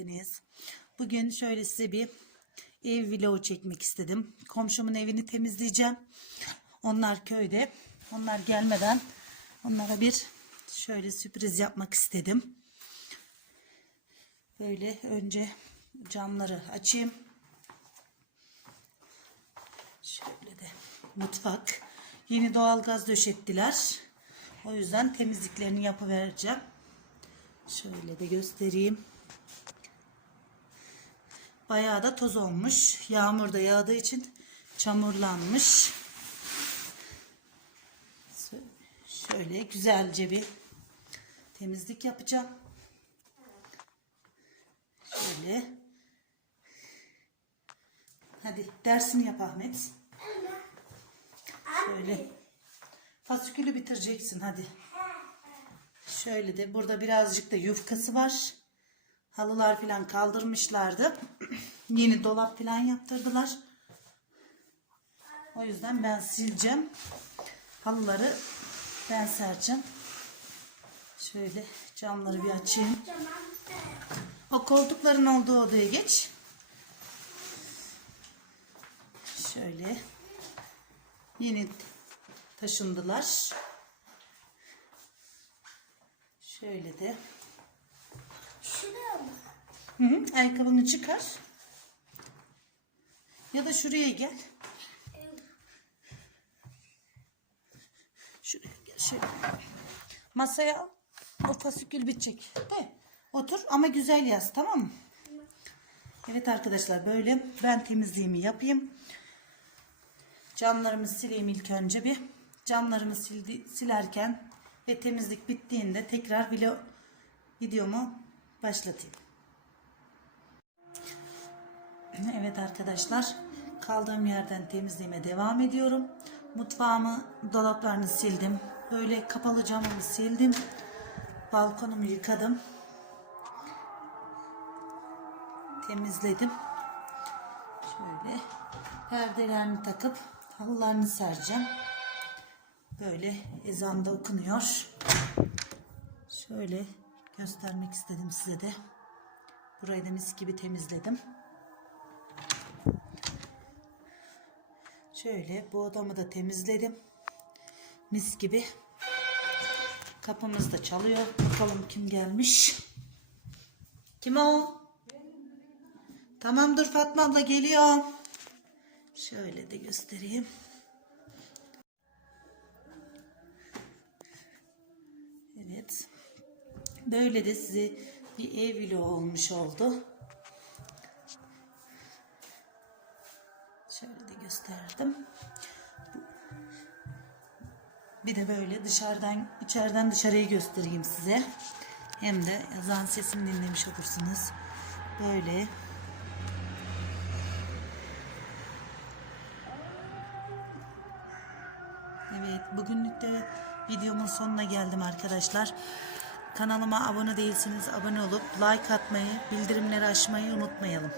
geldiniz. Bugün şöyle size bir ev vlogu çekmek istedim. Komşumun evini temizleyeceğim. Onlar köyde. Onlar gelmeden onlara bir şöyle sürpriz yapmak istedim. Böyle önce camları açayım. Şöyle de mutfak. Yeni doğalgaz döşettiler. O yüzden temizliklerini yapıvereceğim. Şöyle de göstereyim. Bayağı da toz olmuş. Yağmur da yağdığı için çamurlanmış. Şöyle güzelce bir temizlik yapacağım. Şöyle. Hadi dersini yap Ahmet. Şöyle. Fasikülü bitireceksin hadi. Şöyle de burada birazcık da yufkası var. Halılar falan kaldırmışlardı. Yeni dolap falan yaptırdılar. O yüzden ben sileceğim. Halıları ben sereceğim. Şöyle camları bir açayım. O koltukların olduğu odaya geç. Şöyle. Yeni taşındılar. Şöyle de. Şuraya mı? Hı hı, ayakkabını çıkar. Ya da şuraya gel. Şuraya gel şöyle. Masaya al. O fasikül bitecek. De. Otur ama güzel yaz tamam mı? Evet arkadaşlar böyle ben temizliğimi yapayım. Camlarımı sileyim ilk önce bir. Camlarımı sildi, silerken ve temizlik bittiğinde tekrar video, videomu başlatayım. Evet arkadaşlar kaldığım yerden temizliğime devam ediyorum. Mutfağımı dolaplarını sildim. Böyle kapalı camımı sildim. Balkonumu yıkadım. Temizledim. Şöyle perdelerini takıp halılarını sereceğim. Böyle ezan da okunuyor. Şöyle göstermek istedim size de. Burayı da mis gibi temizledim. Şöyle bu odamı da temizledim. Mis gibi. Kapımız da çalıyor. Bakalım kim gelmiş. Kim o? Tamamdır Fatma abla geliyor. Şöyle de göstereyim. Evet. Böyle de size bir ev olmuş oldu. Gösterdim. Bir de böyle dışarıdan içeriden dışarıyı göstereyim size. Hem de ezan sesini dinlemiş olursunuz. Böyle. Evet bugünlük de videomun sonuna geldim arkadaşlar. Kanalıma abone değilseniz abone olup like atmayı, bildirimleri açmayı unutmayalım.